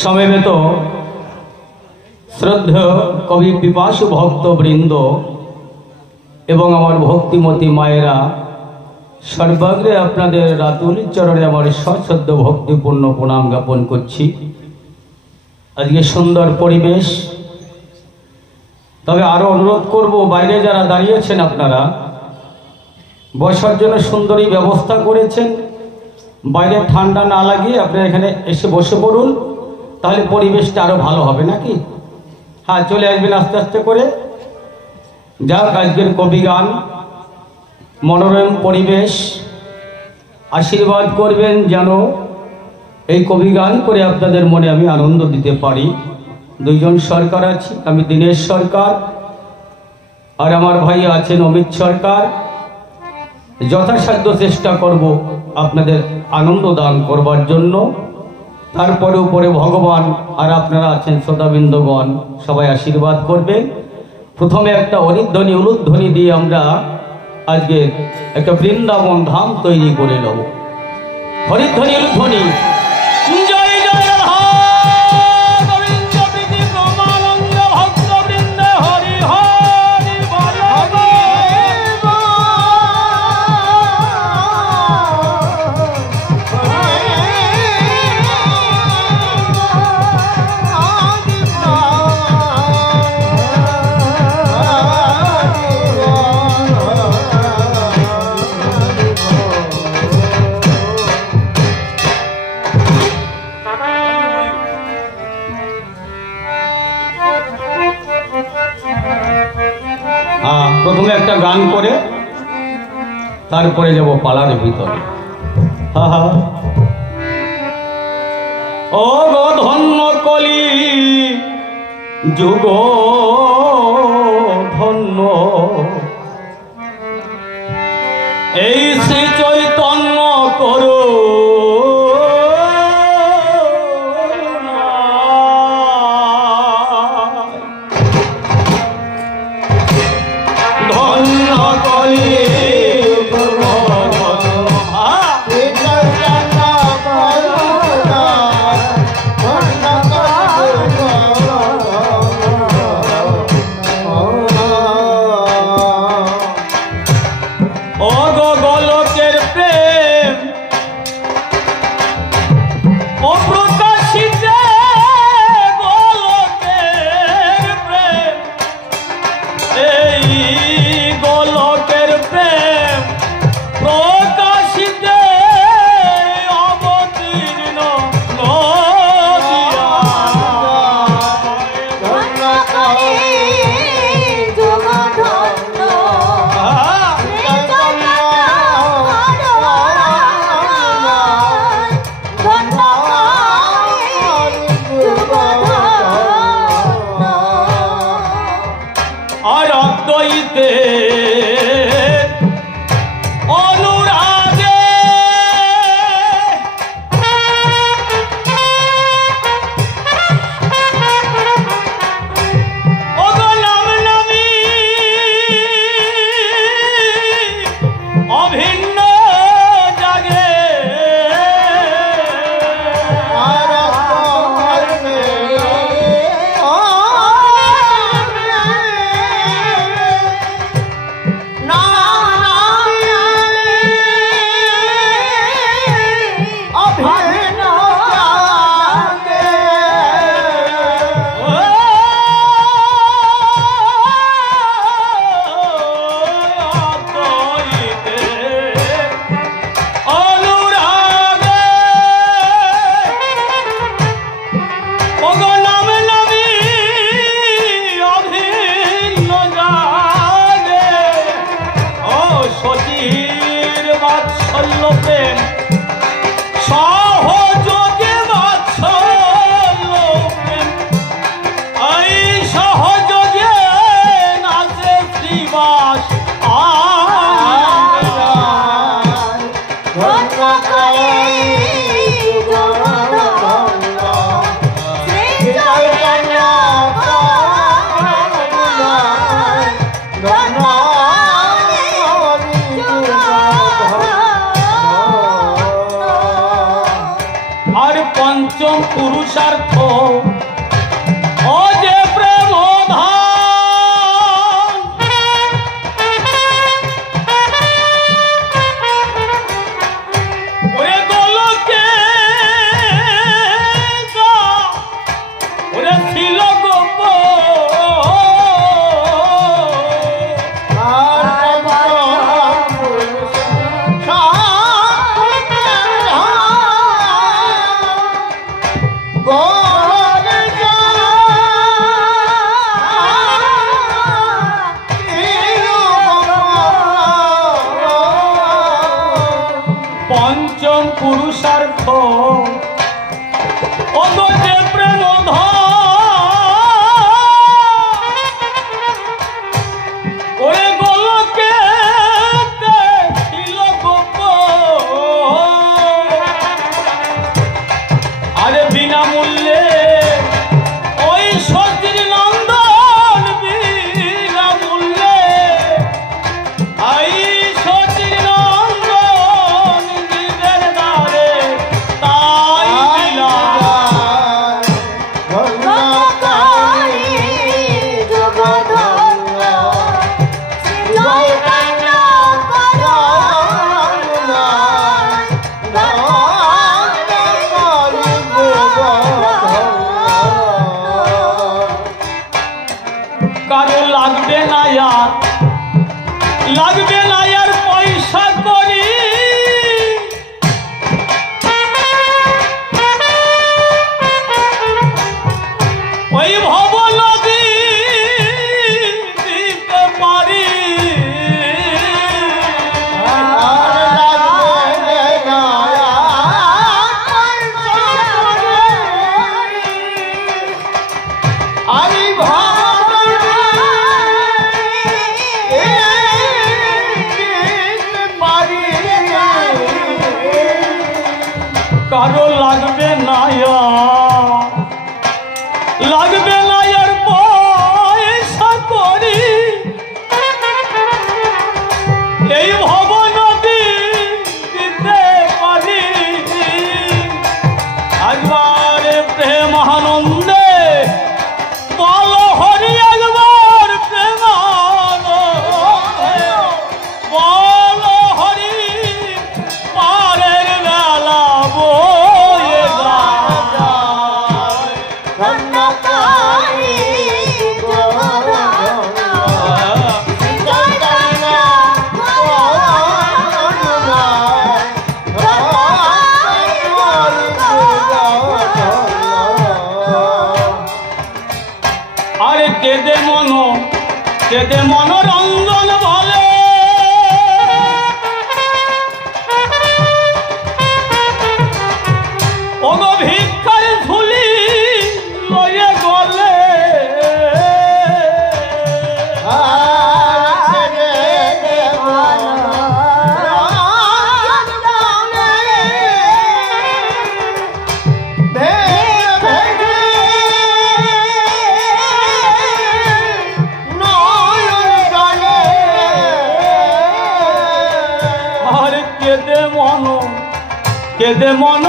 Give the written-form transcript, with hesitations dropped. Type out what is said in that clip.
সমবেত শ্রদ্ধেয় কবি পিপাসু ভক্তবৃন্দ এবং আমার ভক্তিমতী মায়েরা, সর্বাগ্রে আপনাদের রাতুল চরণে আমার সশ্রদ্ধ ভক্তিপূর্ণ প্রণাম জ্ঞাপন করছি। আজকে সুন্দর পরিবেশ, তবে আরও অনুরোধ করব, বাইরে যারা দাঁড়িয়েছেন আপনারা বসার জন্য সুন্দরী ব্যবস্থা করেছেন। বাইরে ঠান্ডা না লাগিয়ে আপনারা এখানে এসে বসে পড়ুন, তাহলে পরিবেশটা আরও ভালো হবে নাকি? হ্যাঁ, চলে আসবেন আস্তে আস্তে করে। যাক, আজকের কবি গান, মনোরম পরিবেশ, আশীর্বাদ করবেন যেন এই কবি গান করে আপনাদের মনে আমি আনন্দ দিতে পারি। দুইজন সরকার আছি, আমি দীনেশ সরকার আর আমার ভাই আছেন অমিত সরকার। যথাসাধ্য চেষ্টা করব আপনাদের আনন্দ দান করবার জন্য। তারপরে উপরে ভগবান আর আপনারা আছেন শ্রোতাবৃন্দগণ, সবাই আশীর্বাদ করবেন। প্রথমে একটা অরিধ্বনি উলুধ্বনি দিয়ে আমরা আজকে একটা বৃন্দাবন ধাম তৈরি করে নেব। হরিধ্বনি উলুধ্বনি। জয় জয় রাধা গোবিন্দ প্রীতি প্রমানন্দ ভক্তবৃন্দ হরি হরি বল। প্রথমে একটা গান করে তারপরে যাব পালার ভিতরে। ও গো ধন্য কলি যুগ ধন্য, এই শ্রী চৈতন্য করো পঞ্চম পুরুষার্থ ও যে প্রেম ধান, ওরে গোলকে ওরে ছিল পঞ্চম পুরুষার্থ ও যে প্রেম ওরে গোলকে ছিল আরে বিনামূল্যে ওই সতীর নন্দন বিনামূল্যে আই সতীর নন্দন নিজের দ্বারে তাই কারো লাগবে না আর লাগবে না আর পয়সা করি ওই ভব নদী দিতে পারি কারো লাগবে না লাগবে না আর পয়সা করি এই ভব নদী দিতে পারি একবারে প্রেম আনন্দে বল হরি একবার প্রেম বল হরি পারের বেলা বয়ে আরে কেদে মনোরঞ্জন বলে ওগো ভিক্ষার ঝুলি লয়ে গলে কেদে মন